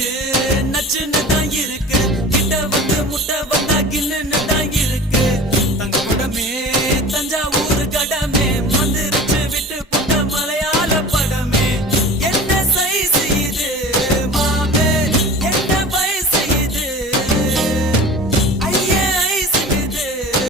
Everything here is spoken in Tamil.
இருக்கு நச்சுன்னு தான் இருக்கு. கிட்ட வந்து முட்டை வந்தா கில்லுன்னு தான் இருக்கு.